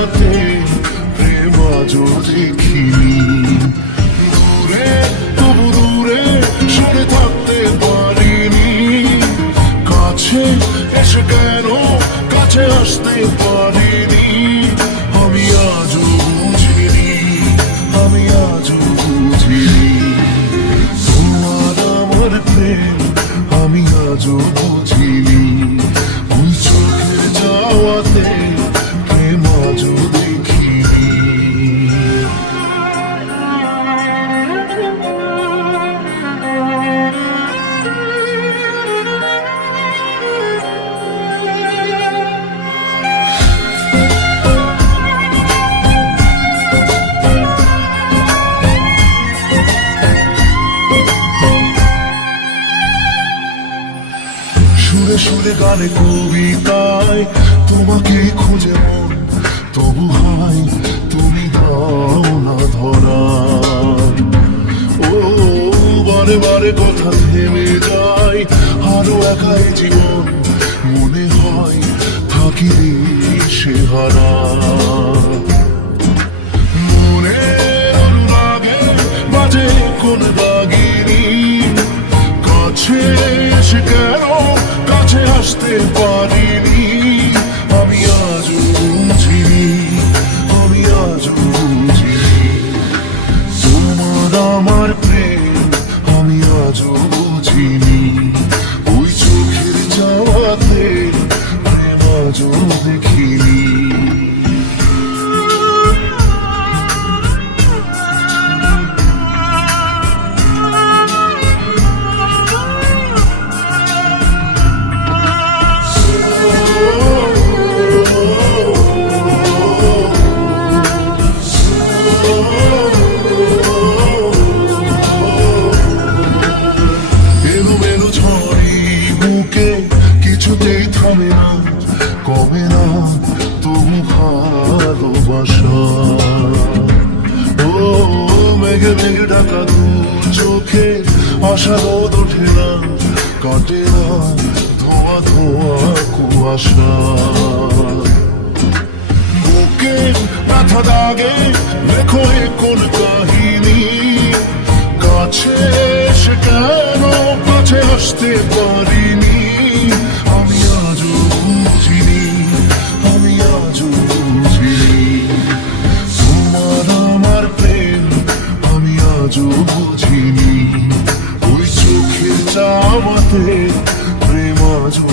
চাওয়াতে প্রেম আজও দেখিনি। দূরে তবু দূরে সরে থাকতে পারিনি, কাছে এসে কেন কাছে আসতে পারিনি। আমি আজও বুঝিনি, আমি আজও বুঝিনি তোমার আমার প্রেম, আমি আজও বুঝিনি। ওই চোখের যাওয়াতে প্রেম আজও দেখিনি। সুরে সুরে গানে কবিতায় তোমাকে খুঁজে মন, তবু হাই তুমি দাও না ধরা। ও বারে বারে কথা থেমে যায়, আরো একাই জীবন মনে হয় থাকি সে হারা। মনে অনুরাগে বাজে কোন দাগিনী, কাছে এসে কেন কাছে আসতে পারিনি। আমি আজও বুঝিনি, আমি আজও বুঝিনি তোমার আমার প্রেম, আমি আজও বুঝিনি। ওই চোখের যাওয়াতে প্রেম আজও দেখিনি। কিছুতেই থামে না, কমে না তবু ভালোবাসা। ও মেঘে মেঘে ঢাকা দু চোখে আশা রোদ ওঠে না, কাটে না ধোয়া ধোয়া কুয়াশা। বুকে ব্যথা দাগে লেখো এ কোন কাহিনী, কাছে এসে কেন কাছে আসতে পারিনি। আমি আজও বুঝিনি, আমি আজও বুঝিনি তোমার আমার প্রেম, আমি আজও বুঝিনি। ওই চোখের চাওয়াতে প্রেম আজও